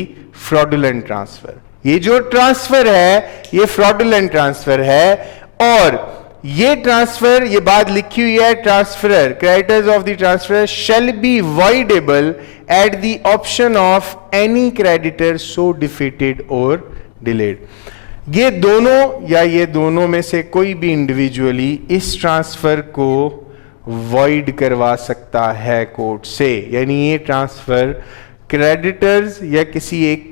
fraudulent transfer. ये जो ट्रांसफर है ये फ्रॉडुलेंट ट्रांसफर है और ये ट्रांसफर, ये बात लिखी हुई है, transferor, creditors of the transfer shall be voidable at the option of any creditor so defeated और डिलेड। ये दोनों या ये दोनों में से कोई भी इंडिविजुअली इस ट्रांसफर को वॉइड करवा सकता है कोर्ट से, यानी ये ट्रांसफर क्रेडिटर्स या किसी एक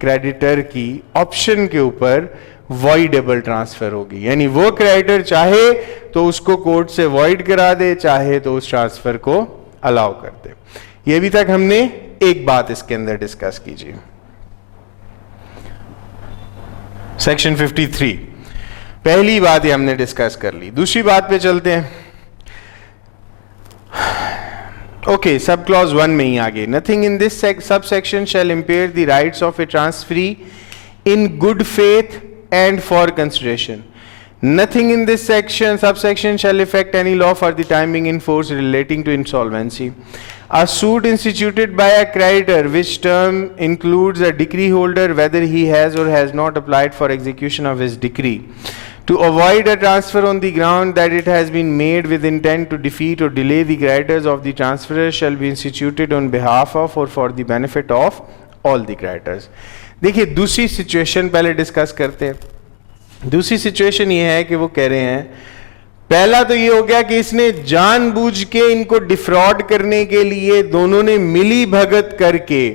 क्रेडिटर की ऑप्शन के ऊपर वॉइडेबल ट्रांसफर होगी, यानी वो क्रेडिटर चाहे तो उसको कोर्ट से वॉइड करा दे, चाहे तो उस ट्रांसफर को अलाउ कर दे। ये अभी तक हमने एक बात इसके अंदर डिस्कस कीजिए, सेक्शन 53 पहली बात ये हमने डिस्कस कर ली। दूसरी बात पे चलते हैं। ओके, सब क्लॉज 1 में ही आगे, nothing in this sub section shall impair the rights of A transferee in good faith and for consideration. Nothing in this section, subsection shall affect any law for the time being in force relating to insolvency. A suit instituted by a creditor which term includes a decree holder whether he has or has not applied for execution of his decree to avoid a transfer on the ground that it has been made with intent to defeat or delay the creditors of the transferor shall be instituted on behalf of or for the benefit of all the creditors. देखिए दूसरी situation पहले discuss करते हैं। दूसरी situation ये है कि वो कह रहे हैं, पहला तो ये हो गया कि इसने जानबूझ के इनको डिफ्रॉड करने के लिए दोनों ने मिली भगत करके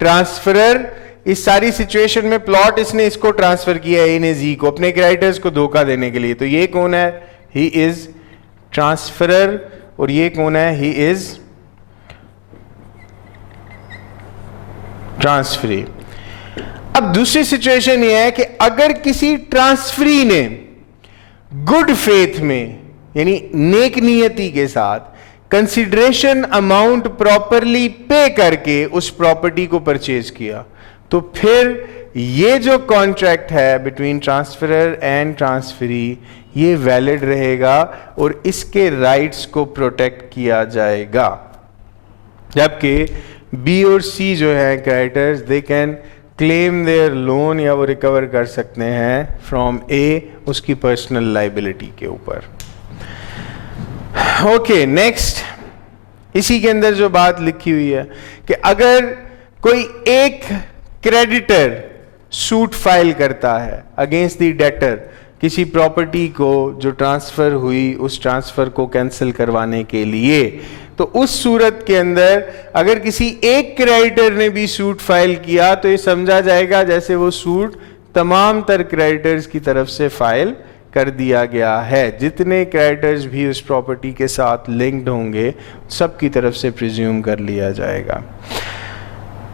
ट्रांसफरर, इस सारी सिचुएशन में प्लॉट इसने इसको ट्रांसफर किया है, ए ने जी को, अपने क्रेडिटर्स को धोखा देने के लिए। तो ये कौन है, ही इज ट्रांसफरर, और ये कौन है, ही इज ट्रांसफरी। अब दूसरी सिचुएशन यह है कि अगर किसी ट्रांसफरी ने गुड फेथ में, यानी नेक नियति के साथ, कंसिडरेशन अमाउंट प्रॉपरली पे करके उस प्रॉपर्टी को परचेज किया, तो फिर ये जो कॉन्ट्रैक्ट है बिटवीन ट्रांसफरर एंड ट्रांसफरी ये वैलिड रहेगा और इसके राइट्स को प्रोटेक्ट किया जाएगा। जबकि बी और सी जो है creditors, they can claim there loan या वो रिकवर कर सकते हैं फ्रॉम ए उसकी पर्सनल लाइबिलिटी के ऊपर। ओके, नेक्स्ट इसी के अंदर जो बात लिखी हुई है कि अगर कोई एक क्रेडिटर सूट फाइल करता है अगेंस्ट द डेटर किसी प्रॉपर्टी को जो ट्रांसफर हुई उस ट्रांसफर को कैंसिल करवाने के लिए, तो उस सूरत के अंदर अगर किसी एक क्रेडिटर ने भी सूट फाइल किया तो ये समझा जाएगा जैसे वो सूट तमाम तर क्रेडिटर्स की तरफ से फाइल कर दिया गया है। जितने क्रेडिटर्स भी उस प्रॉपर्टी के साथ लिंक्ड होंगे सबकी तरफ से प्रिज्यूम कर लिया जाएगा।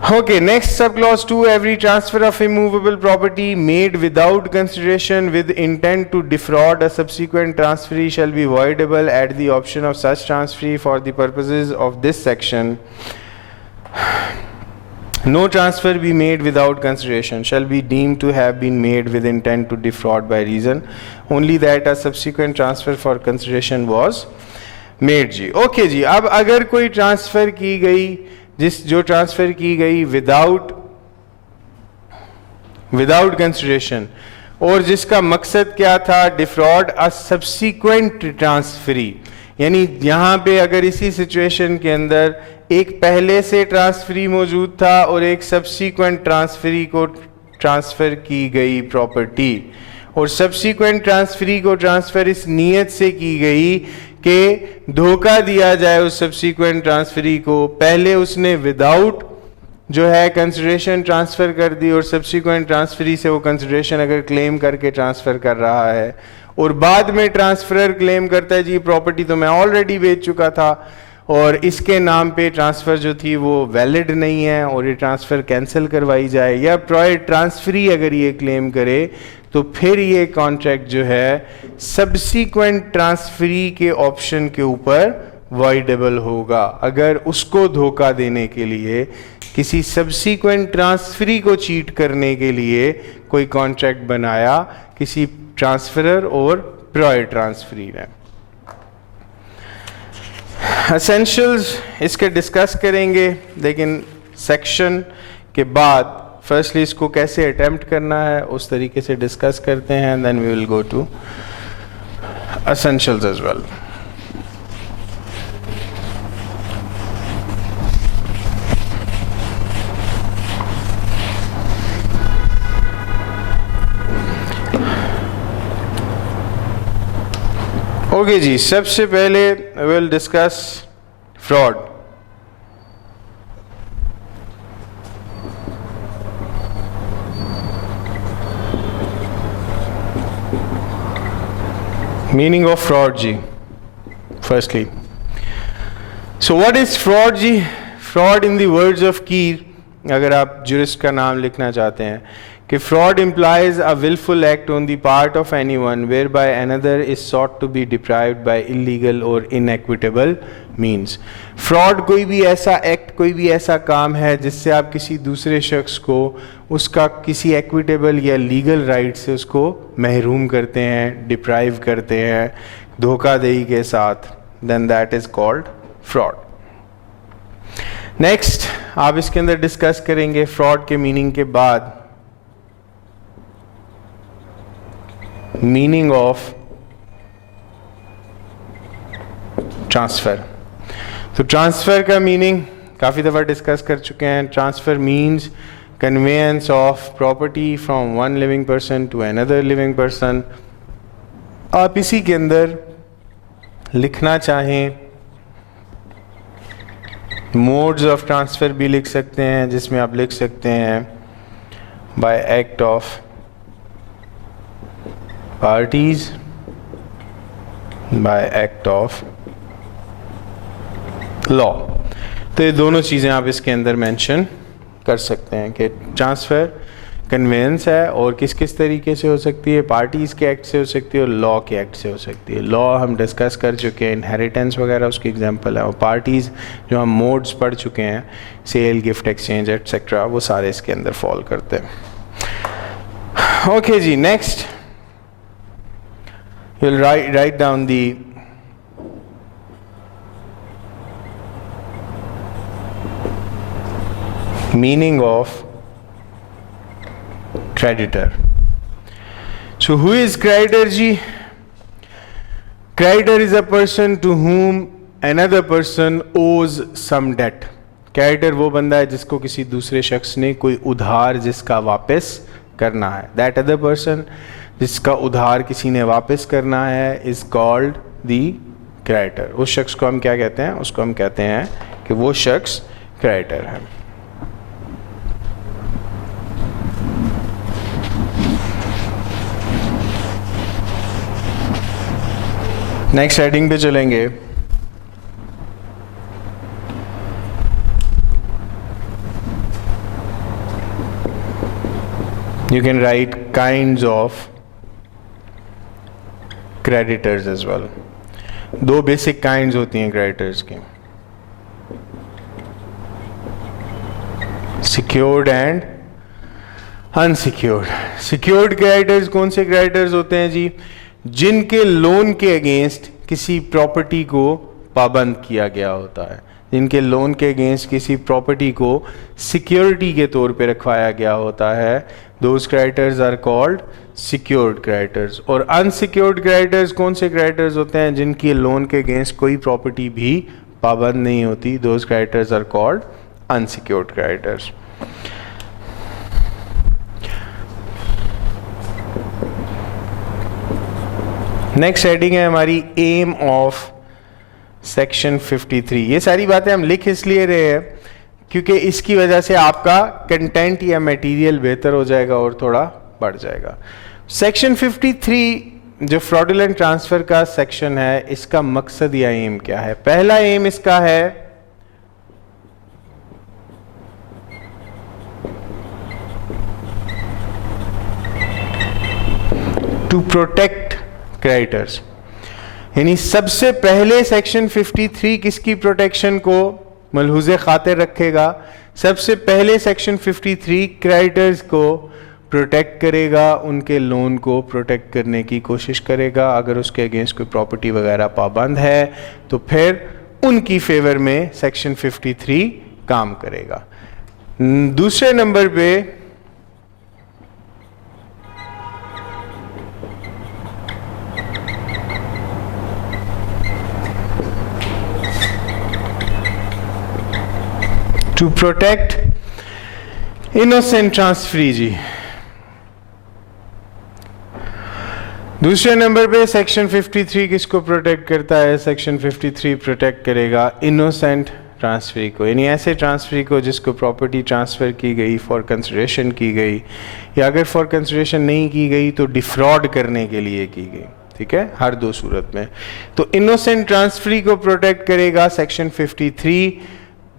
Okay, next subclause 2, every transfer of immovable property made without consideration with intent to defraud a subsequent transferee shall be voidable at the option of such transferee for the purposes of this section. No transfer be made without consideration shall be deemed to have been made with intent to defraud by reason only that a subsequent transfer for consideration was made जी। Okay जी, अब अगर कोई transfer की गई, जो transfer की गई विदाउट कंसिडरेशन, और जिसका मकसद क्या था, डिफ्रॉड अ सब्सीक्वेंट ट्रांसफरी, यानी यहां पे अगर इसी सिचुएशन के अंदर एक पहले से ट्रांसफरी मौजूद था और एक सब्सीक्वेंट ट्रांसफरी को ट्रांसफर की गई प्रॉपर्टी, और सब्सीक्वेंट ट्रांसफरी को ट्रांसफर इस नीयत से की गई कि धोखा दिया जाए उस सब्सीक्वेंट ट्रांसफरी को, पहले उसने विदाउट जो है कंसिडरेशन ट्रांसफर कर दी और सब्सीक्वेंट ट्रांसफरी से वो कंसिडरेशन अगर क्लेम करके ट्रांसफर कर रहा है, और बाद में ट्रांसफरर क्लेम करता है जी प्रॉपर्टी तो मैं ऑलरेडी बेच चुका था और इसके नाम पे ट्रांसफर जो थी वो वैलिड नहीं है और ये ट्रांसफर कैंसिल करवाई जाए, या प्रायर ट्रांसफरी अगर ये क्लेम करे, तो फिर ये कॉन्ट्रैक्ट जो है सब्सीक्वेंट ट्रांसफरी के ऑप्शन के ऊपर वॉइडेबल होगा। अगर उसको धोखा देने के लिए, किसी सब्सीक्वेंट ट्रांसफरी को चीट करने के लिए कोई कॉन्ट्रैक्ट बनाया किसी ट्रांसफरर और प्रायर ट्रांसफरी ने। एसेंशियल्स इसके डिस्कस करेंगे, लेकिन सेक्शन के बाद फर्स्टली इसको कैसे अटेम्प्ट करना है उस तरीके से डिस्कस करते हैं, then we will go to essentials as well. Okay जी, सबसे पहले will discuss fraud. Meaning of fraud जी, firstly, so what is fraud जी? Fraud in the words of Kerr, अगर आप जुरिस्ट का नाम लिखना चाहते हैं, कि fraud implies a willful act on the part of anyone whereby another is sought to be deprived by illegal or inequitable means। fraud कोई भी ऐसा एक्ट, कोई भी ऐसा काम है जिससे आप किसी दूसरे शख्स को उसका किसी equitable या लीगल राइट से उसको महरूम करते हैं, डिप्राइव करते हैं धोखाधड़ी के साथ, then that is called fraud। Next आप इसके अंदर डिस्कस करेंगे फ्रॉड के मीनिंग के बाद मीनिंग ऑफ ट्रांसफर। तो ट्रांसफर का मीनिंग काफ़ी दफ़ा डिस्कस कर चुके हैं। Transfer means conveyance of property from one living person to another living person. आप इसी के अंदर लिखना चाहें मोड्स ऑफ ट्रांसफ़र भी लिख सकते हैं, जिसमें आप लिख सकते हैं bye act of parties, by act of law। तो ये दोनों चीज़ें आप इसके अंदर मेंशन कर सकते हैं कि ट्रांसफ़र कन्वेंस है और किस किस तरीके से हो सकती है, पार्टीज़ के एक्ट से हो सकती है और लॉ के एक्ट से हो सकती है। लॉ हम डिस्कस कर चुके हैं, इनहेरिटेंस वगैरह उसकी एग्जांपल है, और पार्टीज़ जो हम मोड्स पढ़ चुके हैं, सेल, गिफ्ट एक्सचेंज एटसेट्रा, वो सारे इसके अंदर फॉल करते हैं। ओके जी, next you'll write down the meaning of creditor। So who is creditor ji? Creditor is a person to whom another person owes some debt। creditor वो बंदा है जिसको किसी दूसरे शख्स ने कोई उधार जिसका वापस करना है। that other person जिसका उधार किसी ने वापस करना है इज कॉल्ड दी क्रेडिटर। उस शख्स को हम क्या कहते हैं? उसको हम कहते हैं कि वो शख्स क्रेडिटर है। नेक्स्ट हेडिंग पे चलेंगे। You can write kinds of creditors as well. दो बेसिक काइंड्स होती हैं क्रेडिटर्स की, secured and unsecured. Secured creditors कौन से क्रेडिटर्स होते हैं जी? जिनके लोन के अगेंस्ट किसी प्रॉपर्टी को पाबंद किया गया होता है, जिनके लोन के अगेंस्ट किसी प्रॉपर्टी को सिक्योरिटी के तौर पे रखवाया गया होता है, those creditors are called secured creditors. और अनसिक्योर्ड क्रेडिटर्स कौन से क्रेडिटर्स होते हैं? जिनकी लोन के अगेंस्ट कोई प्रॉपर्टी भी पाबंद नहीं होती, those creditors are called unsecured creditors. Next heading है हमारी एम ऑफ सेक्शन 53। ये सारी बातें हम लिख इसलिए रहे हैं क्योंकि इसकी वजह से आपका कंटेंट या मटेरियल बेहतर हो जाएगा और थोड़ा बढ़ जाएगा। सेक्शन 53 जो फ्रॉडुलेंट ट्रांसफर का सेक्शन है, इसका मकसद या एम क्या है? पहला एम इसका है टू प्रोटेक्ट क्रेडिटर्स, यानी सबसे पहले सेक्शन 53 किसकी प्रोटेक्शन को मलहूज़े खातिर रखेगा? सबसे पहले सेक्शन 53 क्रेडिटर्स को प्रोटेक्ट करेगा, उनके लोन को प्रोटेक्ट करने की कोशिश करेगा। अगर उसके अगेंस्ट कोई प्रॉपर्टी वगैरह पाबंद है तो फिर उनकी फेवर में सेक्शन 53 काम करेगा। दूसरे नंबर पे टू प्रोटेक्ट इनोसेंट ट्रांसफरी जी। दूसरे नंबर पे सेक्शन 53 किसको प्रोटेक्ट करता है? सेक्शन 53 प्रोटेक्ट करेगा इनोसेंट ट्रांसफरी को, यानी ऐसे ट्रांसफरी को जिसको प्रॉपर्टी ट्रांसफ़र की गई फॉर कंसिडरेशन की गई, या अगर फॉर कंसिडरेशन नहीं की गई तो डिफ्रॉड करने के लिए की गई। ठीक है, हर दो सूरत में। तो इनोसेंट ट्रांसफरी को प्रोटेक्ट करेगा सेक्शन 53।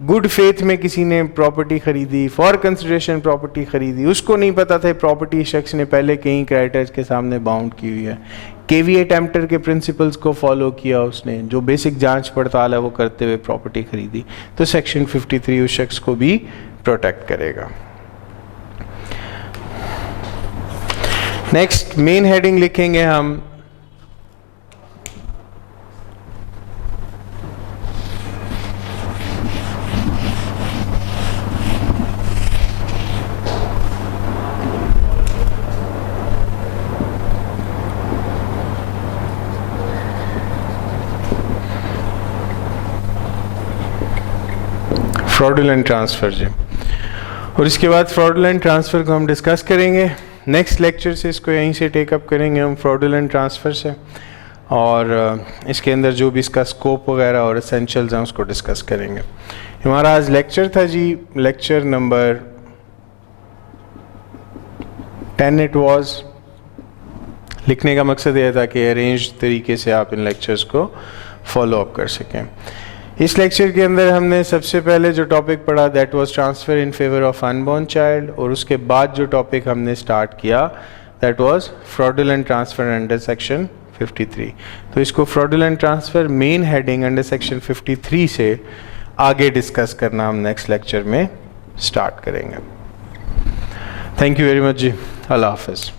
गुड फेथ में किसी ने प्रॉपर्टी खरीदी, फॉर कंसिडरेशन प्रॉपर्टी खरीदी, उसको नहीं पता था प्रॉपर्टी शख्स ने पहले कई क्रेडिटर्स के सामने बाउंड की हुई है, केवीए टेम्प्टर के प्रिंसिपल्स को फॉलो किया उसने, जो बेसिक जांच पड़ताल है वो करते हुए प्रॉपर्टी खरीदी, तो सेक्शन 53 उस शख्स को भी प्रोटेक्ट करेगा। नेक्स्ट मेन हेडिंग लिखेंगे हम फ्रॉडुलेंट ट्रांसफ़र जी, और इसके बाद फ्रॉडुलेंट ट्रांसफ़र को हम डिस्कस करेंगे। नेक्स्ट लेक्चर से इसको यहीं से टेकअप करेंगे हम फ्रॉडुलेंट ट्रांसफ़र से, और इसके अंदर जो भी इसका स्कोप वगैरह और एसेंशियल्स हैं उसको डिस्कस करेंगे। हमारा आज लेक्चर था जी, लेक्चर नंबर 10 इट वाज। लिखने का मकसद यह था कि अरेंज तरीके से आप इन लेक्चर्स को फॉलो अप कर सकें। इस लेक्चर के अंदर हमने सबसे पहले जो टॉपिक पढ़ा that was transfer in favour of unborn child, और उसके बाद जो टॉपिक हमने स्टार्ट किया that was fraudulent transfer under section 53। तो इसको fraudulent transfer main heading under section 53 से आगे डिस्कस करना हम नेक्स्ट लेक्चर में स्टार्ट करेंगे। थैंक यू वेरी मच जी, अल्लाह हाफ़िज़।